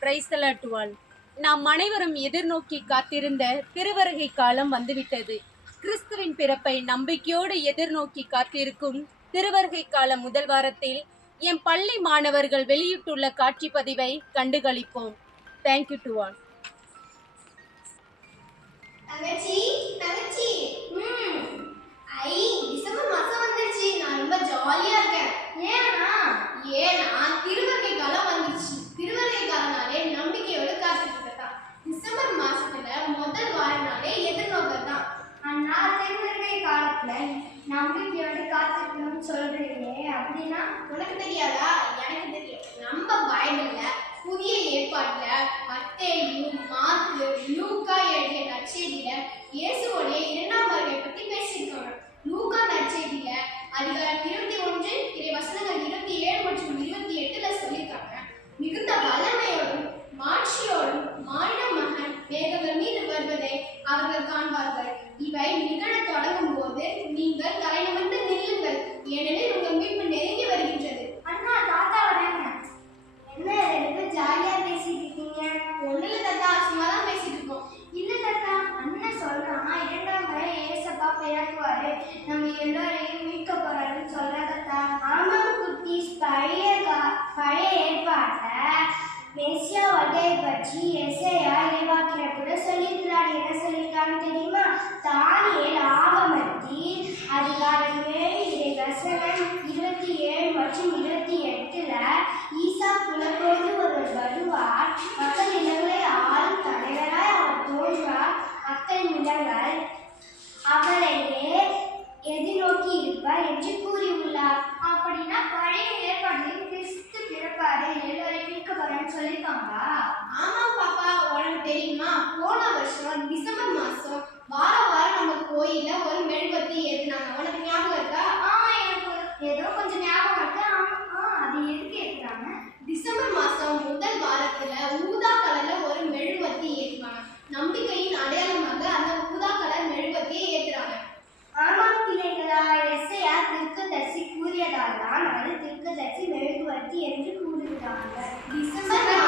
Praise the Lord to all. நாம் அனைவரும் எதிர்நோக்கி காத்திருந்த திருவருகை காலம் வந்துவிட்டது. கிறிஸ்துவின் பிறப்பை நம்பிக்கையோடு எதிர்நோக்கி காத்திருக்கும் திருவருகை கால முதல் வாரத்தில் என் பள்ளி மாணவர்கள் வெளியிட்டுள்ள காட்சி பதிவை கண்டுகளிப்போம். Thank you to all. தங்கச்சி தங்கச்சி ஐ டிசம்பர் மாசம் வந்துருச்சு. நான் ரொம்ப ஜாலியா இருக்கேன். ஏன்னா திருவருகை காலம் வந்துருச்சு. திருவருகை காலம்னாலே நம்பிக்கையோட காத்துக்கிட்டதான். டிசம்பர் மாசத்துல முதல் வாரம்னாலே எதிர்நோக்கத்தான். அண்ணா, திருவருகை காலத்துல நம்பிக்கையோட காத்துக்கணும்னு சொல்றீங்க, அப்படின்னா உனக்கு தெரியாதா? எனக்கு தெரியும். நம்ம பைபிள்ல புதிய ஏற்பாட்டுல மத்தேயு, மார்க்கு, லூக்கா எழுதிய நற்செய்தியில இயேசுவோடைய இரண்டாம் வருகை பத்தி பேசியிருக்காங்க. லூக்கா நற்செய்தியில அதிகாரம் 21 இறை வசனங்கள் 27 மற்றும் 28ல சொல்லியிருக்காங்க. மிகுந்த வல்லமையோடும் மாட்சியோடும் மானிட மகன் மேகங்கள் மீது வருவதை அவர்கள் காண்பார்கள். இவை நிகழத் தொடங்கும் போது நீங்கள் தலை நிமிர்ந்து நில்லுங்கள், ஏனெனில் உங்கள் மீட்பு நெருங்கி வருகின்றது. அண்ணா, தாத்தா வராங்க. என்ன ரெண்டு ஜாலியா பேசிட்டு இருக்கீங்க? ஒண்ணுல தாத்தா, சும்மா தான் பேசிட்டு இருக்கோம். இல்ல தாத்தா, அண்ணன் சொல்றான் இரண்டாம் முறை ஏசப்பா பிறக்குவாரு, நம்ம எல்லாரையும் மீட்க போறாருன்னு சொல்ற தாத்தா. ஆமாம் குட்டீஸ், பழைய ஏற்பாட்டை மெசியா வகையை பற்றி எசையா இறைவாக்கினர் கூட சொல்லியிருக்கிறார். என்ன சொல்லியிருக்கான்னு தெரியுமா? தானியேல் ஆகமத்தில் அதிகாரம் 7 இறை வசனம் 27 மற்றும் 28ல ஈசா குலத்தோடு ஒருவர் வருவார், மக்கள் இனங்களை ஆள் தலைவராய் அவர் தோன்றார், மக்கள் நிலங்கள் அவரையே எதிர்நோக்கி இருப்பார் என்று கூறியுள்ளார். அப்படின்னா பழைய ஏற்பாட்டில் கிறிஸ்து பிறப்பாரு, எல்லோரையும் மீட்க போறான்னு சொல்லியிருக்காங்களா? ஆமா பாப்பா, உனக்கு தெரியுமா? போன வருஷம் டிசம்பர் மாசம் வாரம் நம்ம கோயில்ல ஒரு மெழுகுவர்த்தி ஏத்துனாங்க. உனக்கு ஞாபகம் இருக்கா? எனக்கு ஏதோ கொஞ்சம் ஞாபகம் இருக்கு. அது எதுக்கு ஏத்துறாங்க? டிசம்பர் மாசம் முதல் வாரத்துல ஊதா கலர்ல ஒரு மெழுகுவர்த்தி ஏத்துவாங்க. நம்பிக்கையின் அடையாளமாக அந்த ஊதா கலர் மெழுகுவர்த்தியை ஏத்துறாங்க. ஆமாம் பிள்ளைகளா, எஸ்ஐயா தீர்க்கதரிசி கூறியதால் தான் அது தீர்க்கதரிசி மெழுகுவர்த்தி என்று கூறுகிறாங்க. டிசம்பர்